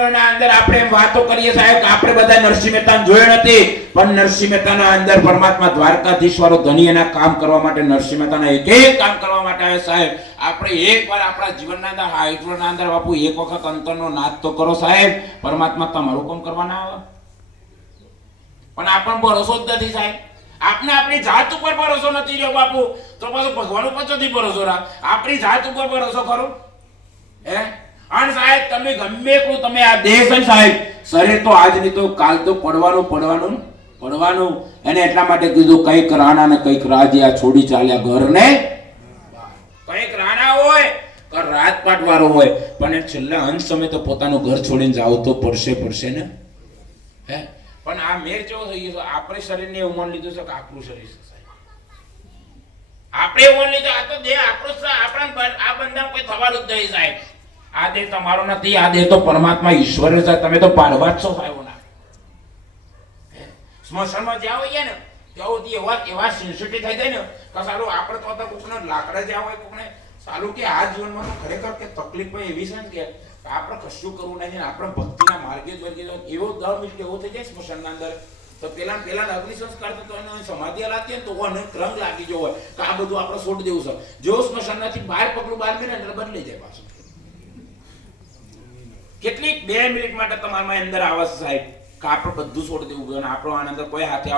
હાઈડ્રોના અંદર આપણે એમ વાતો કરીએ સાહેબ કે આપણે બધા નરસિંહ મહેતાને જોયો નથી, પણ નરસિંહ મહેતાના અંદર પરમાત્મા દ્વારકાધીશવાળો ધણી એના કામ કરવા માટે નરસિંહ મહેતાના એક કામ કરવા માટે આવે સાહેબ. આપણે એકવાર આપણા જીવનના અંદર હાઈડ્રોના અંદર બાપુ એક વખત અંતરનો નાદ તો કરો સાહેબ. પરમાત્મા તમારું કામ કરવા ના આવે, પણ આપણને ભરોસો જ નથી સાહેબ. આપણે આપણી જાત ઉપર ભરોસો નથી રહ્યો બાપુ, તો પાછો ભગવાન ઉપર નથી ભરોસો રાખ. આપણી જાત ઉપર ભરોસો કરો હે. અને સાહેબ તમે ગમે એટલું તમે આ દેશ છે સાહેબ, શરીર તો આજ નહીં તો કાલ તો પડવાનું. એને એટલા માટે કીધું કંઈક રાણા ને કંઈક રાજ્યા છોડી ચાલ્યા ઘર ને. કંઈક રાણા હોય કે રાજપાટ વાળો હોય, પણ એ છેલ્લા અંત સમય તો પોતાનું ઘર છોડીને જાવ તો પડશે ને હે. પણ આ મેર કેવો થઈ ગયો, આપણે શરીરને એવું માની લીધું છે કે આપણું શરીર છે સાહેબ. આપણે એવું માની લીધું આ તો દેહ આપણો છે, આપણા આ બંધન કોઈ થવાનું જ નહીં સાહેબ. આ દેહ તમારો નથી, આ દેહ તો પરમાત્મા ઈશ્વર છે. તમે તો પાડવા જ છો સાહેબ. સ્મશાનમાં જ્યાં હોઈએ ને ત્યાં એવા સેન્સિટિવ થઈ જાય ને કે સારું આપણે તો કોકને લાકડા જ્યાં હોય કોકને સારું કે આ જીવનમાં તો ખરેખર કે તકલીફ એવી છે ને કે આપણે કશું કરવું નહીં, આપણે ભક્તિના માર્ગે જ વળગી જવું. એવો 10 મિનિટ એવો થઈ જાય સ્મશાનના અંદર તો પેલા અગ્નિ સંસ્કાર તો એને સમાધિ લાગતી ને તો એને રંગ લાગી ગયો હોય કે આ બધું આપણે છોડી દેવું છે. જેવો સ્મશાનમાંથી બહાર પગલું બહાર કરે એટલે બદલી જાય પાછું. કેટલીક 2 મિનિટ માટે તમારામાં અંદર આવે સાહેબ કે આપણે બધું છોડી દેવું અને આપણો આનંદ કોઈ હાથે